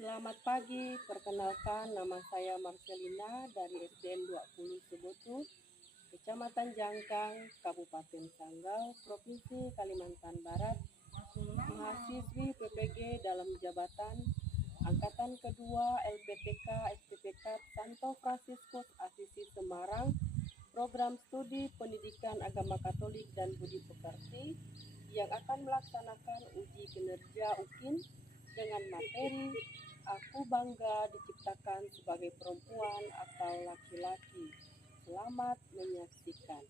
Selamat pagi, perkenalkan nama saya Marcelina dari SDN 20 Subotu, Kecamatan Jangkang, Kabupaten Sanggau, Provinsi Kalimantan Barat, mahasiswi PPG dalam jabatan Angkatan Kedua LPTK STPK Santo Fransiskus Asisi Semarang, Program Studi Pendidikan Agama Katolik dan Budi Pekerti yang akan melaksanakan uji kinerja UKIN dengan materi Aku bangga diciptakan sebagai perempuan atau laki-laki. Selamat menyaksikan.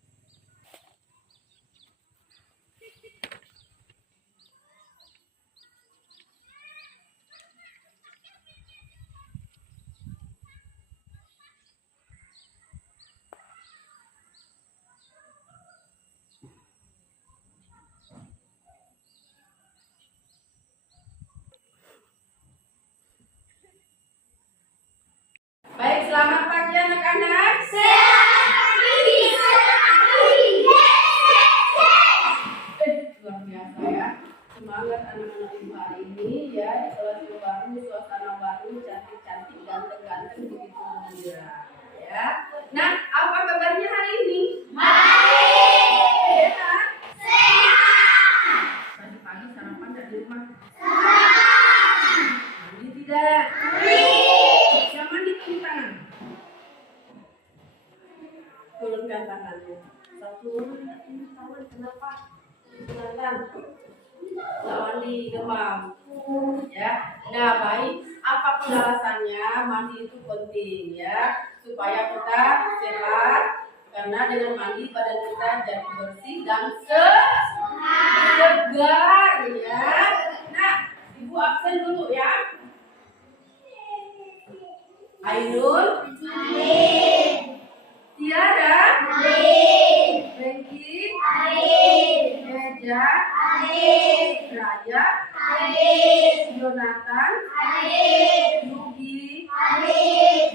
Baik, selamat pagi anak-anak. Luar biasa ya. Semangat anak-anak ibu hari ini ya. Di kelas baru, suasana baru, cantik-cantik, ganteng-ganteng, begitu gembira ya. Nah, apa kabarnya hari ini? Baik. Sehat. Pagi-pagi sarapan dari rumah? Mandi tidak? Turunkan tangannya. Satu, ini tangan kenapa? Silakan. Lawan di demam. Ya. Nah, baik. Apapun alasannya, mandi itu penting ya, supaya kita sehat. Karena dengan mandi badan kita jadi bersih dan segar ya. Nah, ibu absen dulu ya. Ainul. Tiara, Bengki, Eja, Raja, Jonathan, Nugi,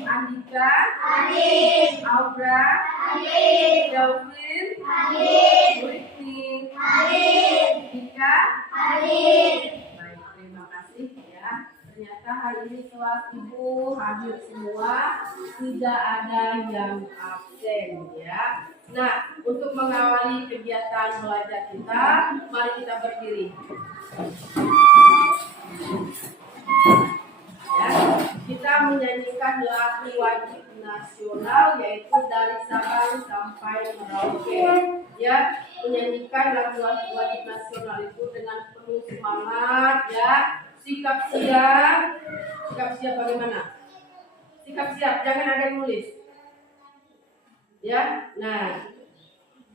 Andika, Aura, Delvin, Whitney, Dika. Baik, terima kasih ya. Ternyata hari ini kelas ibu hadir semua, tidak ada yang absen ya. Nah, untuk mengawali kegiatan belajar kita, mari kita berdiri. Ya, kita menyanyikan lagu wajib nasional yaitu dari Sabang sampai Merauke. Ya, menyanyikan lagu wajib nasional itu dengan penuh semangat ya. Sikap siap bagaimana? Sikap siap, jangan ada yang nulis. Ya, nah,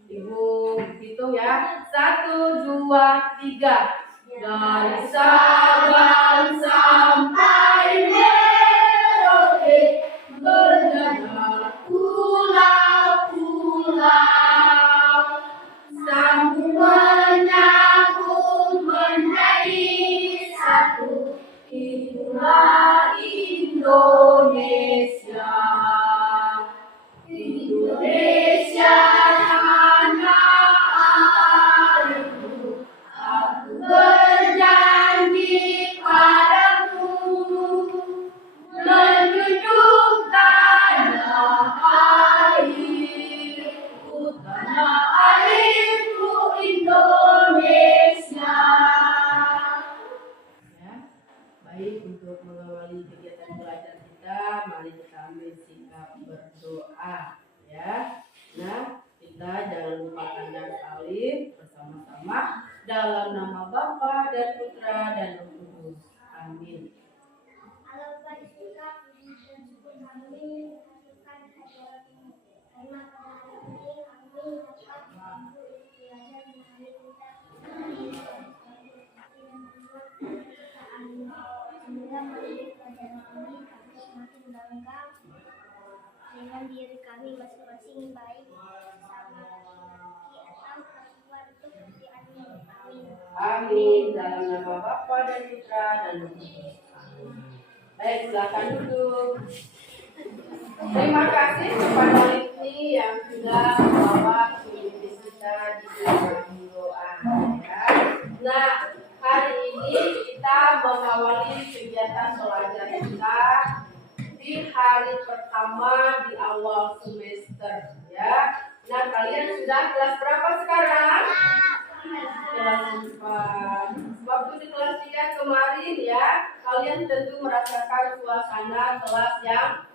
ibu hitung ya. 1, 2, 3. Dari Sabang sampai Merauke, berjalan pulau-pulau, sambung menyambung menjadi satu, itulah Indonesia. Indonesia tanah airku, aku berjanji padamu, menjunjung tanah airku Indonesia. Baik, untuk mengawali kegiatan belajar kita, mari kita ambil sikap berdoa ya. Nah, kita jangan lupakan dan salib bersama-sama dalam nama Bapa dan Putra dan Roh Kudus. Amin. Dengan diri kami masing-masing baik sama rezeki atau keluar itu seperti amin. Amin. Dalam nama Bapa dan Putra dan Roh Kudus. Baik, silakan duduk. Terima kasih kepada Litni yang sudah membawa pemimpin kita di dalam doa. Ya. Nah, hari ini kita mengawali kegiatan kegiatan belajar kita di hari pertama di awal semester ya. Nah, kalian sudah kelas berapa sekarang? Kelas 4. Waktu di kelas 3 kemarin ya, kalian tentu merasakan suasana kelas yang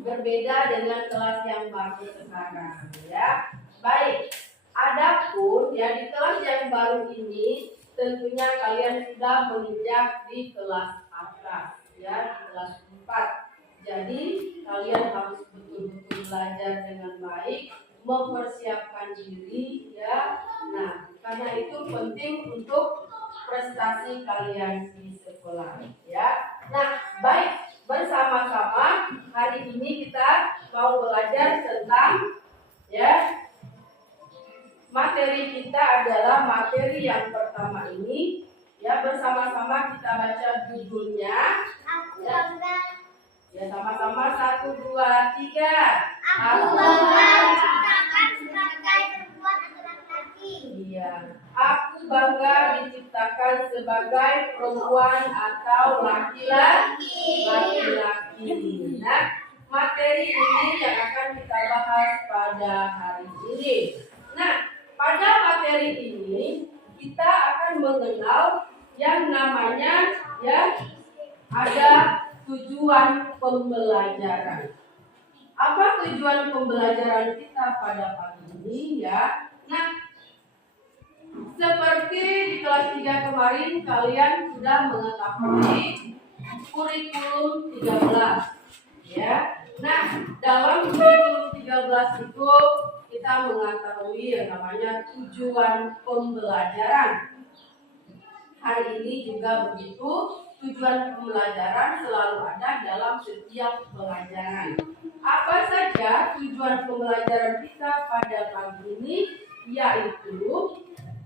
berbeda dengan kelas yang baru sekarang ya. Baik, adapun ya di kelas yang baru ini tentunya kalian sudah menginjak di kelas atas ya, di kelas 4. Jadi kalian harus betul-betul belajar dengan baik, mempersiapkan diri ya. Nah, karena itu penting untuk prestasi kalian di sekolah ya. Nah, baik, bersama-sama hari ini kita mau belajar tentang ya, materi kita adalah materi yang pertama ini ya. Bersama-sama kita baca judulnya. Aku bangga. Ya, sama-sama 1, 2, 3. Aku bangga diciptakan sebagai perempuan atau laki-laki. Iya, aku bangga diciptakan sebagai perempuan atau laki-laki. Nah, materi ini yang akan kita bahas pada hari ini. Nah, pada materi ini kita akan mengenal yang namanya ya, ada tujuan pembelajaran. Apa tujuan pembelajaran kita pada pagi ini ya? Nah, seperti di kelas 3 kemarin kalian sudah mengetahui kurikulum 13 ya. Nah, dalam kurikulum 13 itu kita mengetahui yang namanya tujuan pembelajaran. Hari ini juga begitu, tujuan pembelajaran selalu ada dalam setiap pelajaran. Apa saja tujuan pembelajaran kita pada pagi ini? Yaitu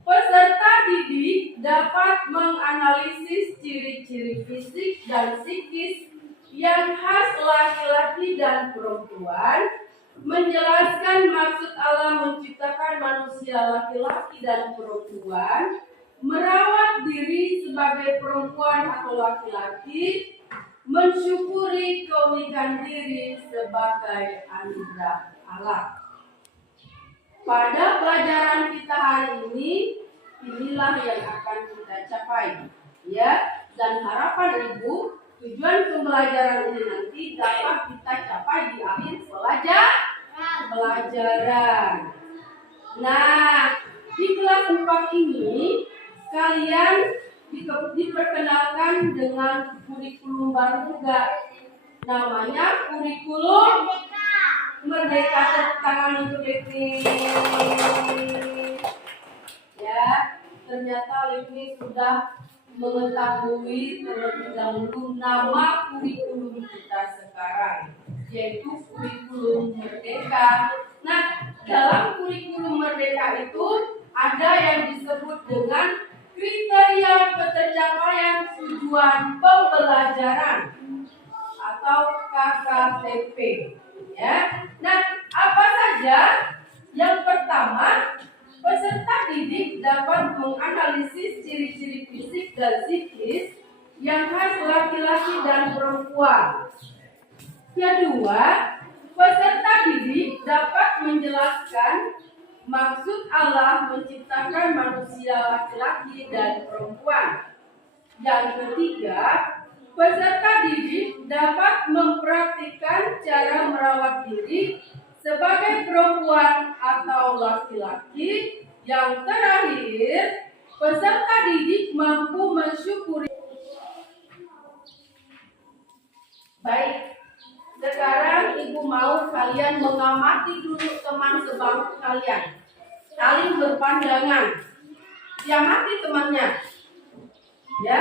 peserta didik dapat menganalisis ciri-ciri fisik dan psikis yang khas laki-laki dan perempuan, menjelaskan maksud Allah menciptakan manusia laki-laki dan perempuan, merawat diri sebagai perempuan atau laki-laki, mensyukuri keunikan diri sebagai anugerah Allah. Pada pelajaran kita hari ini, inilah yang akan kita capai ya. Dan harapan Ibu, tujuan pembelajaran ini nanti dapat kita capai di akhir pelajaran. Nah, di kelas 4 ini kalian diperkenalkan dengan kurikulum baru juga. Namanya kurikulum Merdeka. Tepuk tangan untuk Livni. Ya, ternyata Livni sudah mengetahui terlebih dahulu nama kurikulum kita sekarang, yaitu kurikulum Merdeka. Nah, dalam kurikulum Merdeka itu ada yang disebut dengan kriteria pencapaian tujuan pembelajaran atau KKTP ya. Nah, apa saja? Yang pertama, peserta didik dapat menganalisis ciri-ciri fisik dan psikis yang khas laki-laki dan perempuan. Kedua, peserta didik dapat menjelaskan maksud Allah menciptakan manusia laki-laki dan perempuan. Yang ketiga, peserta didik dapat mempraktikkan cara merawat diri sebagai perempuan atau laki-laki. Yang terakhir, peserta didik mampu mensyukuri. Baik, sekarang Ibu mau kalian mengamati dulu teman sebangku kalian. Saling berpandangan. Diamati temannya. Ya.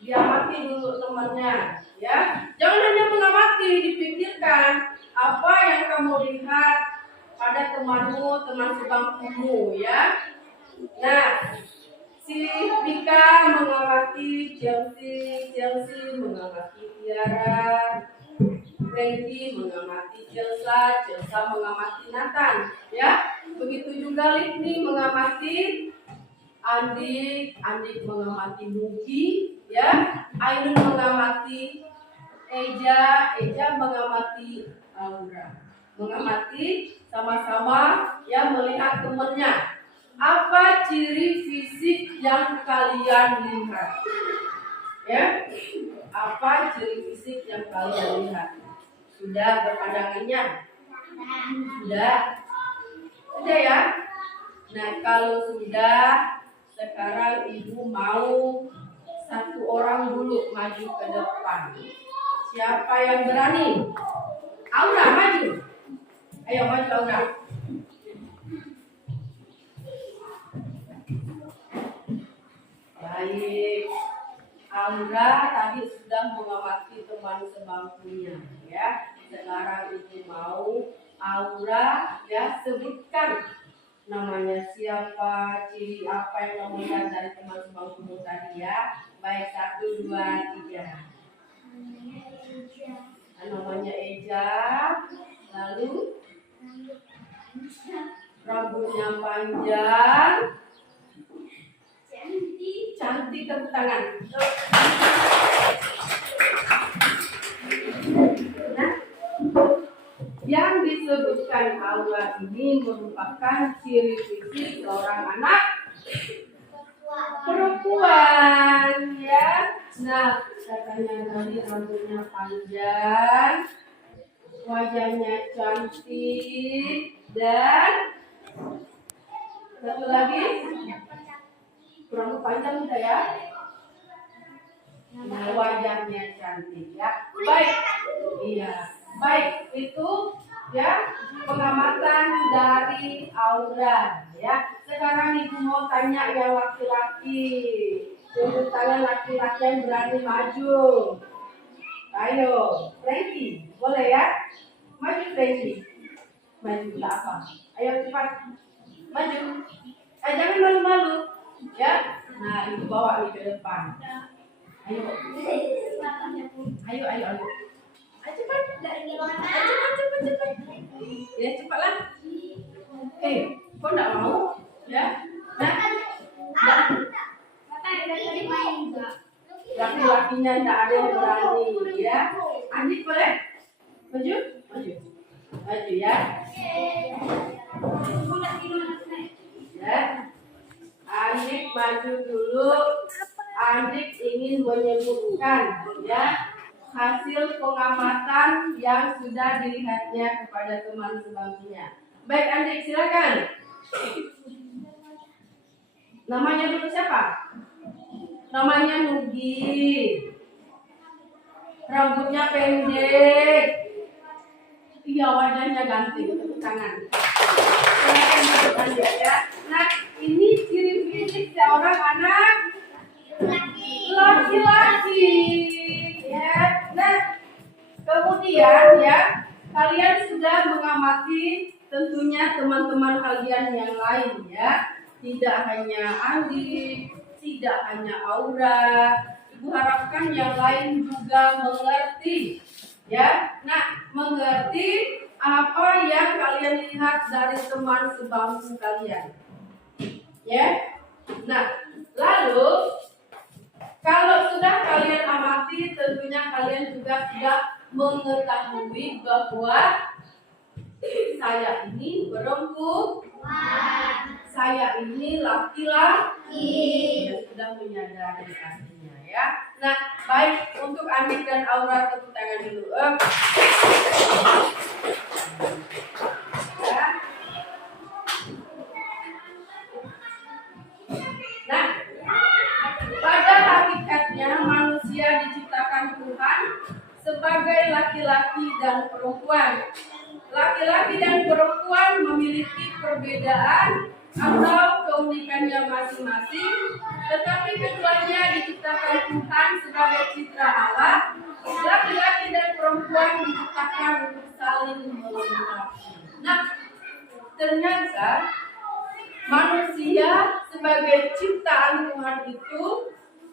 Diamati dulu temannya, ya. Jangan hanya mengamati, dipikirkan apa yang kamu lihat pada temanmu, teman sebangkumu, ya. Nah, si Vika mengamati Chelsea mengamati Tiara, Frankie mengamati Chelsea mengamati Nathan, ya. Begitu juga Livni mengamati Andik mengamati Nugi, ya. Ainun mengamati Eja mengamati Aura. Mengamati sama-sama ya, melihat temannya. Apa ciri fisik yang kalian lihat? Ya, apa ciri fisik yang kalian lihat? Sudah berpandangannya? Sudah ya? Nah, kalau sudah, sekarang ibu mau satu orang dulu maju ke depan. Siapa yang berani? Aura, maju. Ayo maju Aura. Baik. Aura tadi sudah mengamati teman sebangkunya, ya. Sekarang ibu mau Aura ya sebutkan namanya siapa, ciri apa yang kamu lihat dari teman sebangkumu tadi ya. Baik, 1, 2, 3. Namanya Eja. Lalu rambutnya panjang. Cantik, tepuk tangan. Nah, yang disebutkan Aura ini merupakan ciri fisik seorang anak perempuan, ya. Nah, katanya tadi rambutnya panjang, wajahnya cantik, dan satu lagi rambut panjang udah ya. Nah, wajahnya cantik ya. Baik, iya. Baik, itu ya pengamatan dari Aura ya. Sekarang ibu mau tanya yang laki-laki. Tunjuk tangan laki-laki yang berani maju. Ayo, Frankie, boleh ya? Maju Frankie. Maju tak apa. Ayo cepat. Maju. Jangan malu-malu ya. Nah, ibu bawa nih ke depan. Ayo. Ayo. Cepat. Cepat. Ya, cepatlah. Kok enggak mau? Ya. Nah. Laki-lakinya enggak ada yang berani ya. Andik boleh? Maju. Maju ya. Ya. Andik maju dulu. Andik ingin menyebutkan ya hasil pengamatan yang sudah dilihatnya kepada teman sebangkunya. Baik, Andik silakan. Namanya dulu siapa? Namanya Nugi. Rambutnya pendek. Iya, wajahnya ganteng. Tepuk tangan. Silakan duduk Andik ya. Nah, ini ciri fisik seorang anak laki-laki. Ya. Nah, kemudian ya, kalian sudah mengamati tentunya teman-teman kalian yang lain ya. Tidak hanya Andi, tidak hanya Aura. Ibu harapkan yang lain juga mengerti ya. Nah, mengerti apa yang kalian lihat dari teman sebangku kalian. Ya. Nah, lalu kalau sudah kalian amati, tentunya kalian juga sudah mengetahui bahwa saya ini perempuan, saya ini laki-laki. Ya, sudah menyadari artinya ya. Nah, baik, untuk Andik dan Aura tepuk tangan dulu. Ya. Nah, pada hakikatnya manusia diciptakan Tuhan sebagai laki-laki dan perempuan. Laki-laki dan perempuan memiliki perbedaan atau keunikannya masing-masing, tetapi keduanya diciptakan Tuhan sebagai citra Allah. Laki-laki dan perempuan diciptakan untuk saling melengkapi. Nah, ternyata manusia sebagai ciptaan Tuhan itu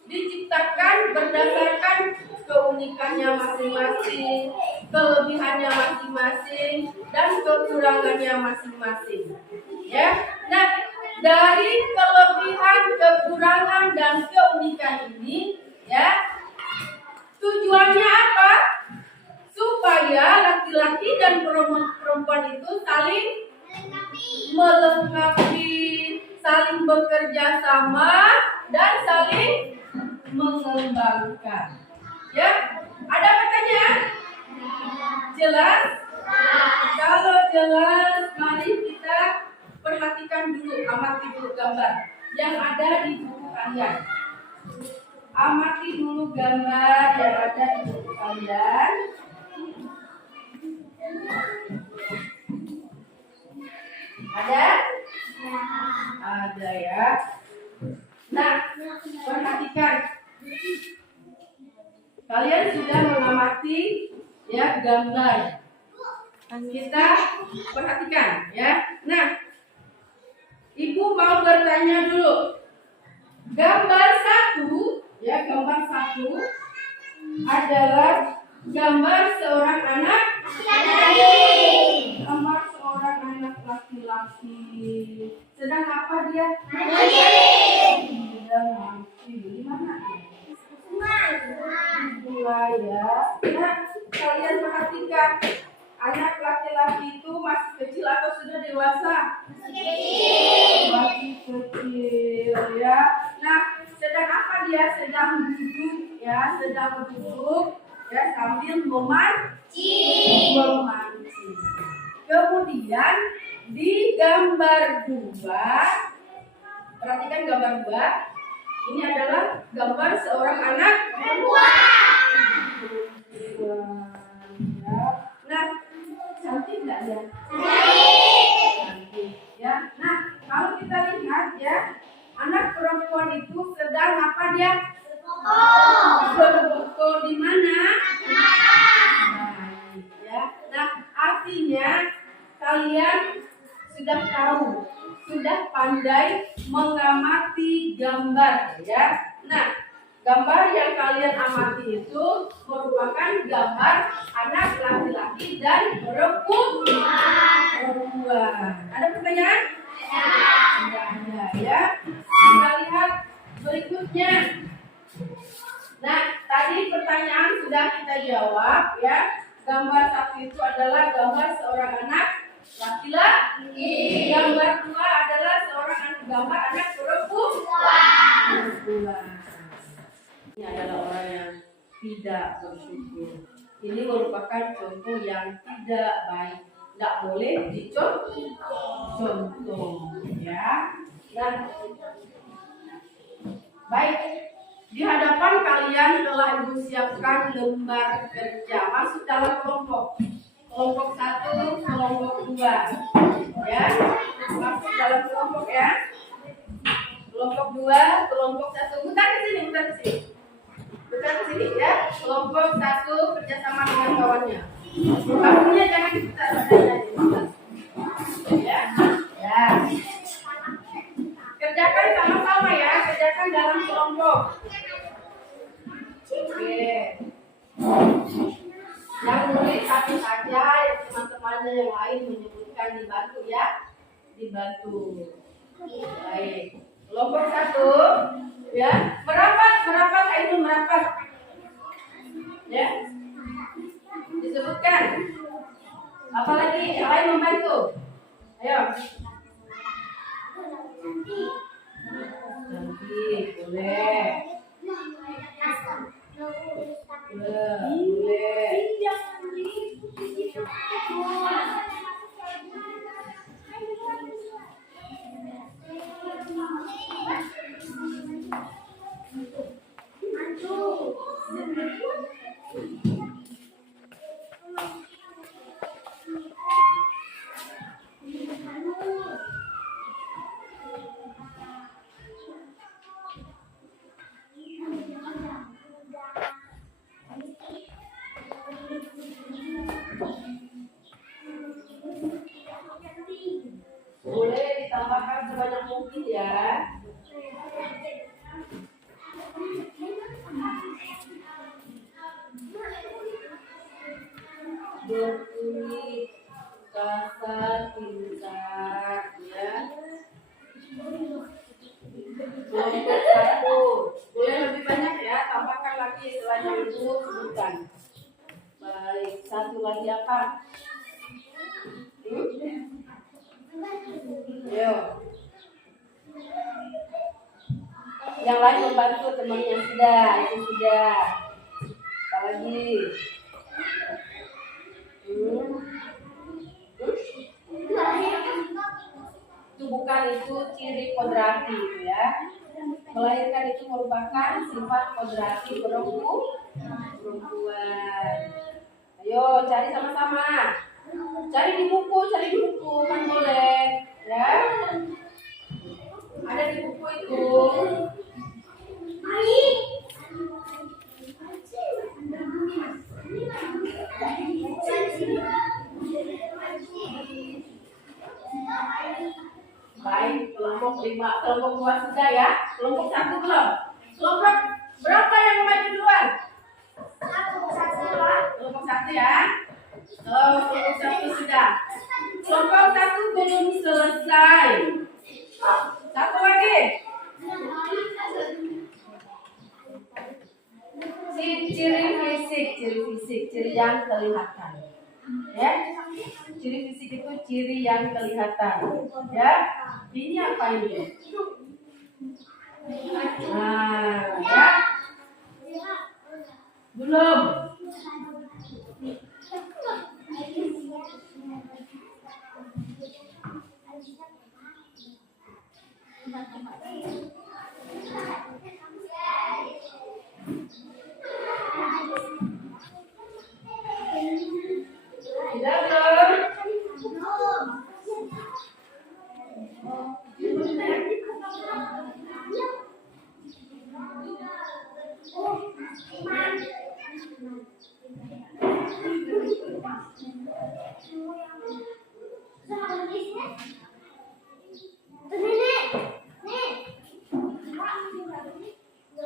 diciptakan berdasarkan keunikannya masing-masing, kelebihannya masing-masing, dan kekurangannya masing-masing. Ya, nah dari kelebihan, kekurangan, dan keunikan ini, ya, tujuannya apa? Supaya laki-laki dan perempuan itu saling melengkapi, saling bekerja sama, dan saling mengembangkan. Ya, ada pertanyaan? Jelas? Kalau jelas, mari kita perhatikan dulu, amati dulu gambar yang ada di buku kalian. Amati dulu gambar yang ada di buku kalian. Ada? Ada ya. Nah, perhatikan. Kalian sudah mengamati ya gambar. Kita perhatikan ya. Nah, Ibu mau bertanya dulu. Gambar satu, ya gambar satu adalah gambar seorang anak laki-laki. Gambar seorang anak laki-laki. Sedang apa dia? Sedang mandi. Di mana? Mulai ya. Nah, kalian perhatikan. Anak laki-laki itu masih kecil atau sudah dewasa? Masih kecil ya. Nah, sedang apa dia? Sedang duduk ya, sedang duduk ya sambil memancing. Kemudian di gambar 2, perhatikan gambar 2. Ini adalah gambar seorang anak perempuan. Ya. Nah, cantik nggak ya? Cantik ya. Nah, kalau kita lihat ya, anak perempuan itu sedang apa dia? Berfoto di mana? Ya. Nah, artinya kalian sudah tahu, sudah pandai mengamati gambar ya. Nah, gambar yang kalian amati itu merupakan gambar anak laki-laki dan perempuan. Ada pertanyaan? Tidak ada ya. Kita lihat berikutnya. Nah, tadi pertanyaan sudah kita jawab ya. Gambar satu itu adalah gambar seorang anak laki-laki. Gambar 2 adalah gambar anak perempuan. Ini adalah orang yang tidak bersyukur. Ini merupakan contoh yang tidak baik. Tidak boleh dicontoh ya. Nah, baik. Di hadapan kalian telah Ibu siapkan lembar kerja. Masuk dalam kelompok. Kelompok 1, kelompok 2. Ya. Masuk dalam kelompok ya. Kelompok 2, kelompok 1. Bukan ke sini. Bukan ke sini ya. Kelompok 1 kerjasama dengan kawannya. Kamunya jangan kita ya. Ya. Kerjakan sama-sama ya. Kerjakan dalam kelompok. Oke. Yang nulis satu saja, teman-temannya yang lain menyebutkan dibantu ya. Dibantu. Baik. Kelompok 1 ya. Merapat, ayo merapat. Ya. Disebutkan. Apalagi yang lain membantu. Ayo. Cantik, boleh. Boleh. Boleh ditambahkan sebanyak mungkin ya. Berkulit kasar, pintar ya. nanti setelah yang itu sebutkan. Baik, satu lagi apa? Yo. Yang lain membantu temannya sudah, itu sudah. Apa lagi? Itu bukan itu ciri kodrati itu ya. Melahirkan itu merupakan sifat kodrati perempuan. Ayo cari sama-sama. Cari di buku kan boleh ya. Ada di buku itu. Baik, kelompok 5, kelompok 2 sudah ya. Kelompok 1 belum. Kelompok berapa yang maju duluan? Kelompok 1 ya. Kelompok 1 sudah. Kelompok 1 belum selesai. Satu lagi. Ciri fisik, ciri yang kelihatan. Ya. Ciri fisik itu ciri yang kelihatan. Ya. Ini apa ini? Nah, ya. Belum. Tidak belum.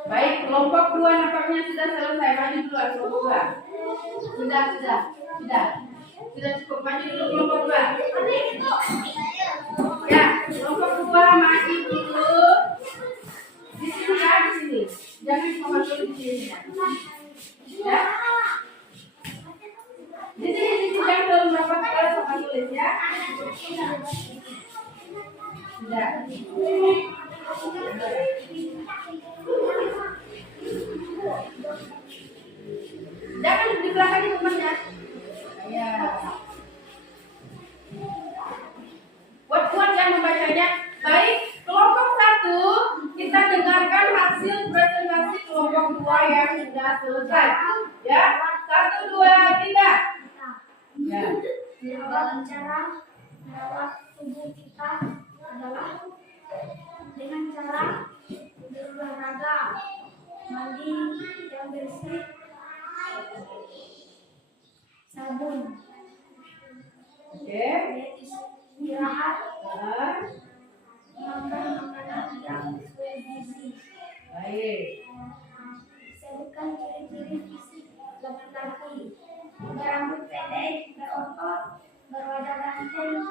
Baik, kelompok 2 nampaknya sudah selesai. Maju dulu kelompok 2. Sudah cukup. Maju dulu kelompok 2. Ya, kelompok 2 maju dulu. Di sini ya, di sini. Jangan cuma dulu di sini. Ya. Di sini jangan terlalu merapat ke sama tulis ya. Sudah. Jangan di belakang temannya. Ya. Buat yang membacanya. Baik, kelompok 1 kita dengarkan hasil presentasi kelompok 2 yang sudah selesai. Ya, 1, 2, 3. Ya. Cara merawat tubuh kita adalah dengan cara berolahraga, mandi yang bersih, sabun, Oke. istirahat, makan makanan yang bergizi. Baik. Sebutkan ciri-ciri fisik laki-laki: berambut pendek, berotot, berwajah ganteng,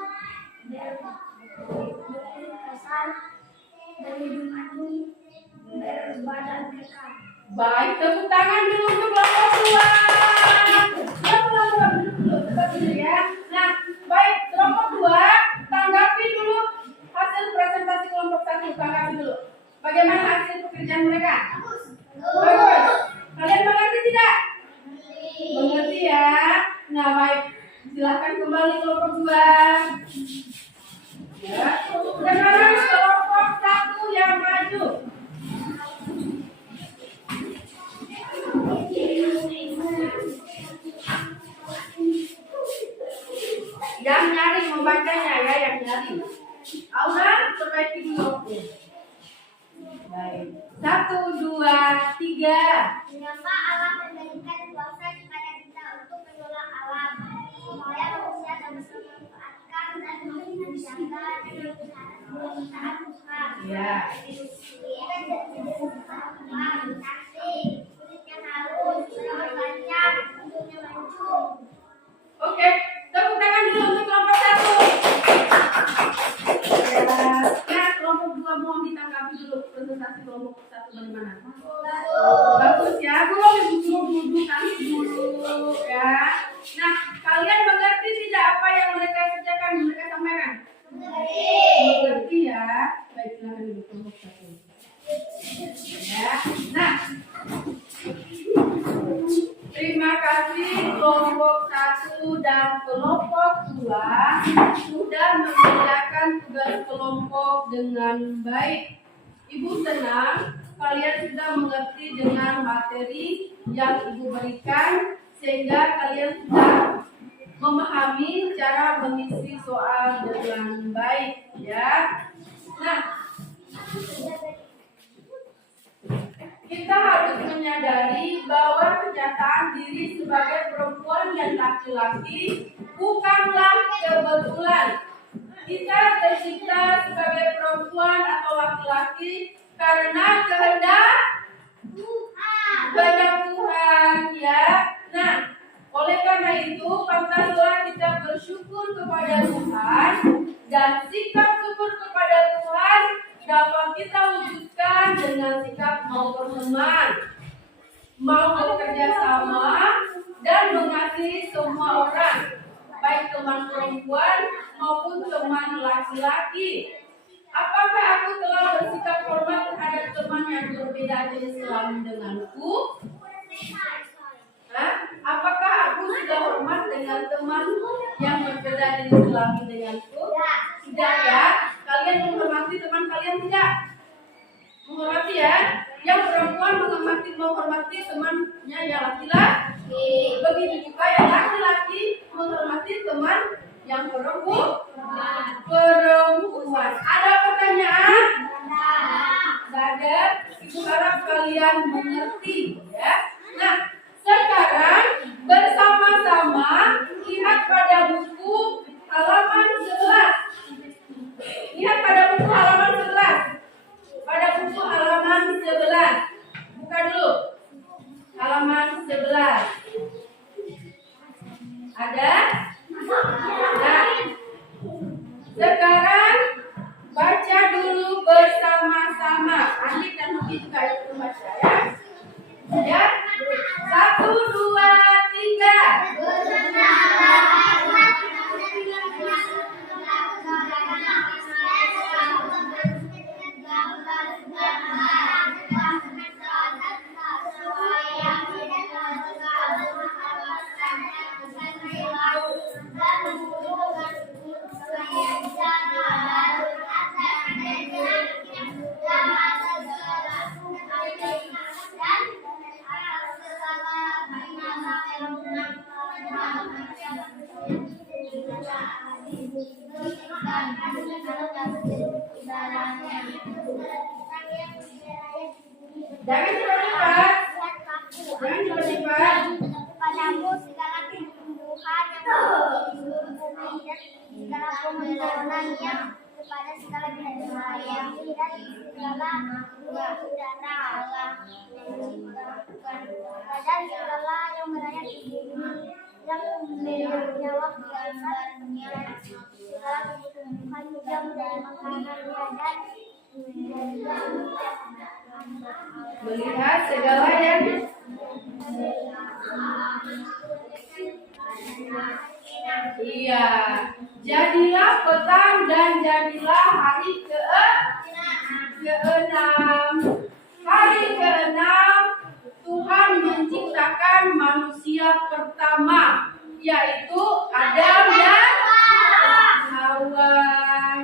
berkulit kasar, berhidung mancung, berbadan kekar. Baik, tepuk tangan dulu untuk kelompok 2. Ya, pelan-pelan dulu, tetap dulu ya. Nah, baik, kelompok 2, tanggapi dulu hasil presentasi kelompok 1. Tanggapi dulu. Bagaimana hasil pekerjaan mereka? Bagus. Kalian mengerti tidak? Mengerti ya. Nah, baik. Silakan kembali kelompok 2. Ya. Sekarang kelompok 1 yang maju. Yang nyari membacanya ya, yang nyari. Aura, perbaiki dulu. Baik. 1, 2, 3. Mengapa alam memberikan kuasa kepada kita untuk mengelola alam supaya manusia dapat memanfaatkan dan menjaga kebersihan Tuhan. Ya. Kulitnya halus, rambut panjang, hidungnya mancung. Oke, tepuk tangan dulu untuk kelompok 1. Ya, kelompok 2 mohon ditanggapi dulu presentasi kelompok 1 bagaimana? Bagus ya, belum kelompok 2 sudah mengerjakan tugas kelompok dengan baik. Ibu senang kalian sudah mengerti dengan materi yang Ibu berikan, sehingga kalian sudah memahami cara mengisi soal dengan baik, ya. Nah, kita harus menyadari bahwa kenyataan diri sebagai perempuan dan laki-laki bukanlah kebetulan. Kita tercipta sebagai perempuan atau laki-laki karena kehendak Tuhan, ya. Nah, oleh karena itu pantaslah kita bersyukur kepada Tuhan, dan sikap syukur kepada Tuhan dapat kita wujudkan dengan sikap mau berteman, mau bekerja sama, dan mengasihi semua orang, baik teman perempuan maupun teman laki-laki. Apakah aku telah bersikap hormat terhadap teman yang berbeda jenis kelamin denganku? Apakah aku sudah hormat dengan teman yang berbeda jenis kelamin denganku? Tidak, ya. Kalian menghormati teman kalian tidak? Menghormati, ya. Yang perempuan menghormati temannya yang laki-laki. Begitu juga yang laki-laki menghormati teman yang perempuan. Ada pertanyaan? Tidak ada. Ibu harap kalian mengerti, ya. Nah, sekarang bersama-sama lihat pada buku halaman 11. Lihat pada buku halaman 11. Pada buku halaman 11. Buka dulu. Halaman 11. Ada? Nah, sekarang baca dulu bersama-sama. Adik dan Muki juga ikut membaca, ya. Ya. 1, 2, 3. Jangan cepat-cepat. Jangan cepat-cepat. Kepadamu segala tumbuhan yang bumi dan segala pemandangan yang kepada segala binatang yang dan segala buah udara Allah yang menciptakan dan segala yang merayap di bumi yang bernyawa gambarnya segala tumbuhan yang menjadi makanannya dan Melihat segala yang iya. Jadilah petang dan jadilah hari ke-6. Hari ke-6 Tuhan menciptakan manusia pertama, yaitu Adam dan Hawa,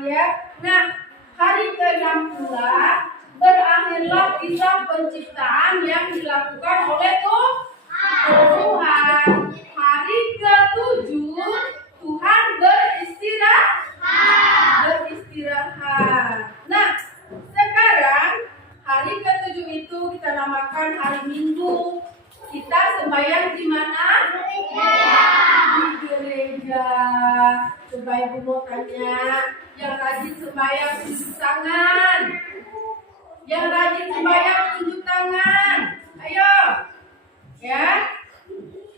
ya. Nah, hari ke-6 pula berakhirlah kisah penciptaan yang dilakukan oleh Tuhan. Hari ke-7 Tuhan beristirahat. Nah, sekarang hari ke-7 itu kita namakan hari Minggu. Kita sembahyang di mana? Di gereja. Coba Ibu mau tanya, yang rajin sembahyang tunjuk tangan. Yang rajin sembahyang tunjuk tangan. Ayo. Ya.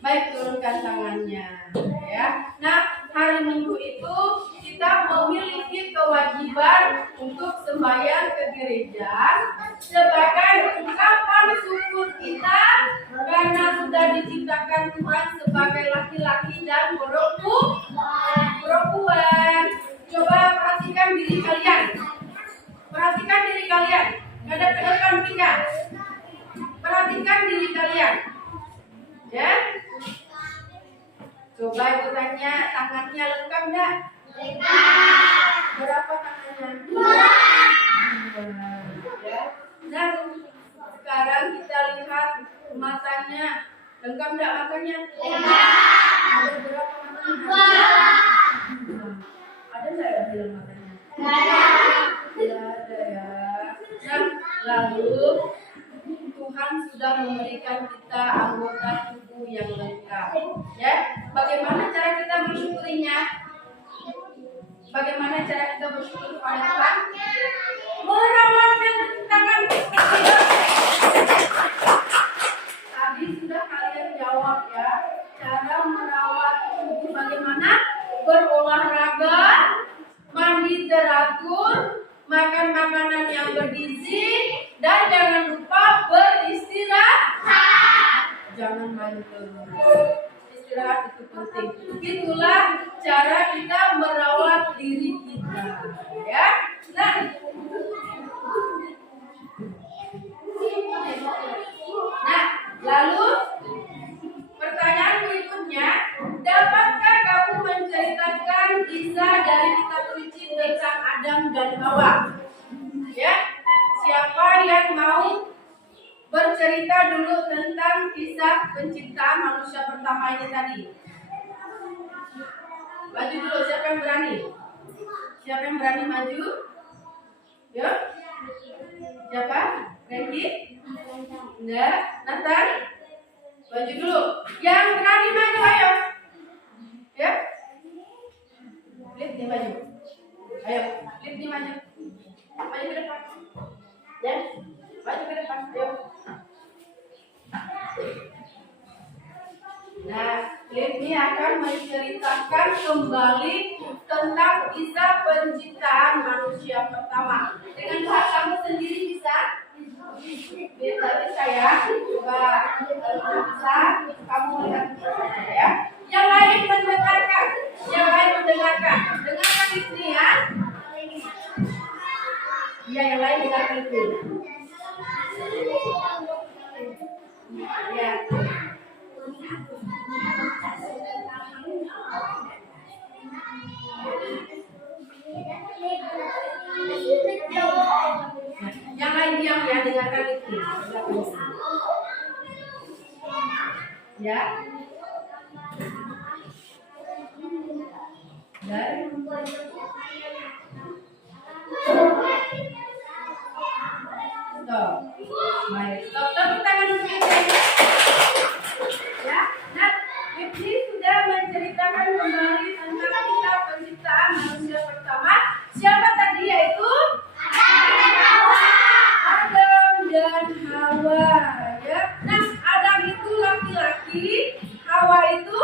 Baik, turunkan tangannya, ya. Nah, hari Minggu itu kita memiliki kewajiban untuk sembahyang ke gereja sebagai ungkapan syukur kita karena sudah diciptakan Tuhan sebagai laki-laki dan perempuan. Coba perhatikan diri kalian. Perhatikan diri kalian. Ada ke depan pinggang. Perhatikan diri kalian. Ya. Coba ibu tanya, tangannya lengkap enggak? Lengkap. Berapa tangannya? Dua. Ya. Nah, sekarang kita lihat matanya. Lengkap enggak matanya? Lengkap. Ada berapa matanya? Dua. Ada enggak yang bilang matanya? Enggak ada. Tidak ada ya. Nah, lalu Tuhan sudah memberikan kita anggota tubuh yang lengkap. Ya, bagaimana cara kita bersyukurinya? Bagaimana cara kita bersyukur kepada Tuhan? Merawat dan menciptakan. Tadi sudah kalian jawab ya. Cara merawat tubuh bagaimana? Berolahraga, mandi teratur, makan makanan yang bergizi, dan jangan lupa beristirahat. Jangan main terus. Istirahat itu penting. Itulah cara kita merawat diri kita. Ya. Nah, lalu pertanyaan berikutnya, dapatkah kamu menceritakan kisah dari kitab suci tentang Adam dan Hawa? Ya, siapa yang mau bercerita dulu tentang kisah penciptaan manusia pertama ini tadi? Maju dulu, siapa yang berani? Siapa yang berani maju? Ya? Siapa? Renggi? Enggak? Nathan? Maju dulu. Yang berani maju, ayo. Ya? Lihat dia maju. Ayo, lihat dia maju. Maju ke depan. Ya? Maju ke depan. Ayo. Nah, Livni akan menceritakan kembali tentang kisah penciptaan manusia pertama. Dengan bahasamu sendiri bisa? Bisa ya? Coba kalau bisa, kamu lihat ya. Yang lain mendengarkan. Yang lain mendengarkan. Dengarkan Livni ya. Iya, yang lain dengarkan Livni. Ya. Yang lain diam ya, dengarkan itu. Ya. Dan stop. Baik, stop. Tepuk tangan dulu. Ya, nah, Livni sudah menceritakan kembali tentang kisah penciptaan manusia pertama. Siapa tadi? Yaitu Adam dan Hawa. Ya, nah, Adam itu laki-laki, Hawa itu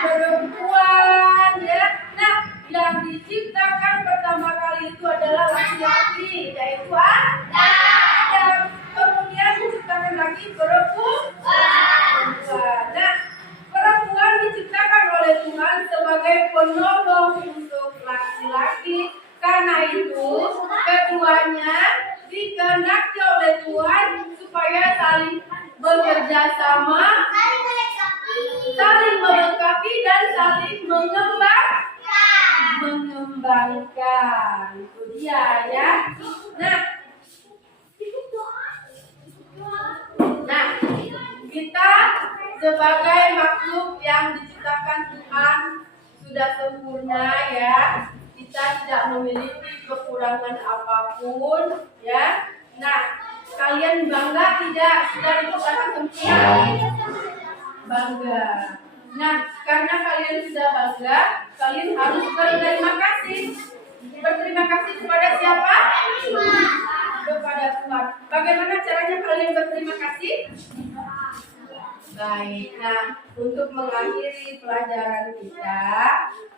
perempuan. Ya, nah, yang diciptakan pertama kali itu adalah laki-laki, yaitu Adam. Kemudian diciptakan lagi perempuan. Nah, perempuan diciptakan oleh Tuhan sebagai penolong untuk laki-laki. Karena itu, keduanya dikehendaki oleh Tuhan supaya saling bekerja sama, saling melengkapi dan saling mengembangkan. Itu dia ya. Nah, kita sebagai makhluk yang diciptakan Tuhan sudah sempurna ya. Kita tidak memiliki kekurangan apapun ya. Nah, kalian bangga tidak sudah diciptakan sempurna? Bangga. Nah, karena kalian sudah bangga, kalian harus berterima kasih. Berterima kasih kepada siapa? Kepada Tuhan. Bagaimana caranya kalian berterima kasih? Baik, nah untuk mengakhiri pelajaran kita,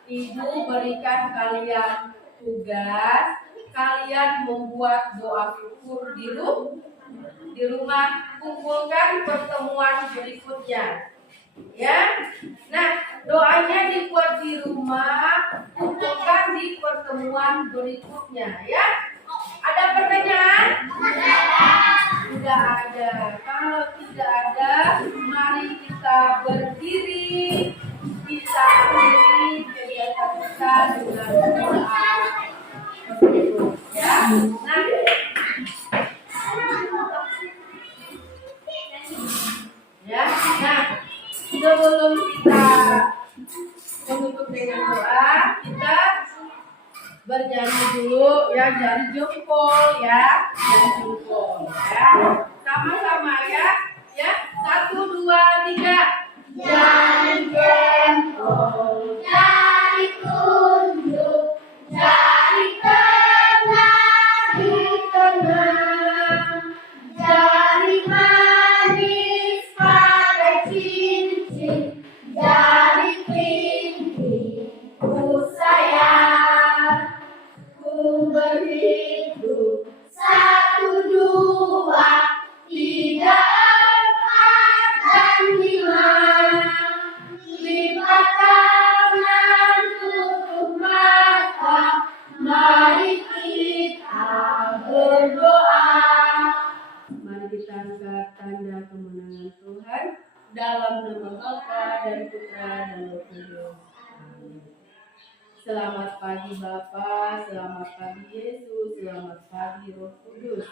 Ibu berikan kalian tugas, kalian membuat doa syukur di rumah, kumpulkan pertemuan berikutnya. Ya, nah doanya dibuat di rumah, kumpulkan di pertemuan berikutnya. Ya, ada pertanyaan? Tidak ada. Kalau tidak ada, mari kita berdiri kita akhiri kegiatan kita dengan doa. Ya, sebelum kita menutup dengan doa, kita bernyanyi dulu ya, jari jempol ya, jari jempol ya, sama-sama ya, 1, 2, 3. Jari jempol, jari tunjuk, jari tengah di tengah, jari manis pada cincin, jari kelingking ku sayang, ku berhitung 1, 2, 3, 4 dan 5. Lipat tangan, tutup mata, mari kita berdoa. Mari kita angkat tanda kemenangan Tuhan dalam nama Bapa dan Putra dan Roh Kudus. Amin. Selamat pagi Bapa, selamat pagi Yesus, selamat pagi Roh Kudus.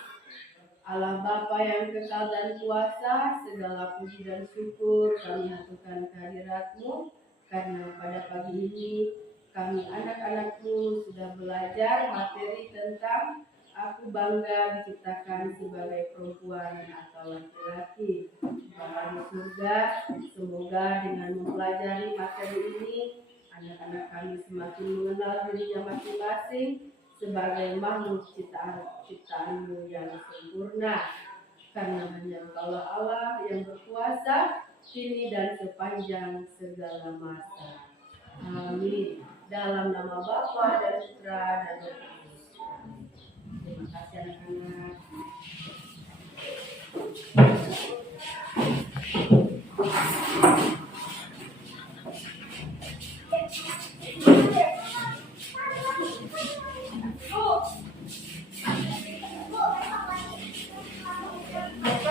Allah Bapa yang kekal dan kuasa, segala puji dan syukur kami haturkan kehadirat-Mu, karena pada pagi ini kami anak-anak-Mu sudah belajar materi tentang aku bangga diciptakan sebagai perempuan atau laki-laki. Bapa di surga, semoga dengan mempelajari materi ini, anak-anak kami semakin mengenal dirinya masing-masing sebagai makhluk ciptaan-Mu yang sempurna. Karena hanya Engkaulah Allah yang berkuasa kini dan sepanjang segala masa. Amin. Dalam nama Bapa dan Putra dan Roh Kudus. Terima kasih anak-anak.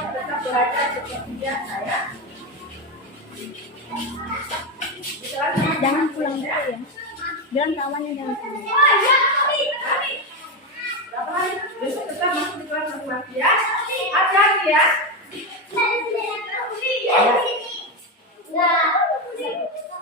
Tetap belajar seperti biasa ya. Jangan pulang dulu ya. Jangan kawannya jangan pulang. Besok tetap masuk di kelas masing-masing ya. Hati-hati ya.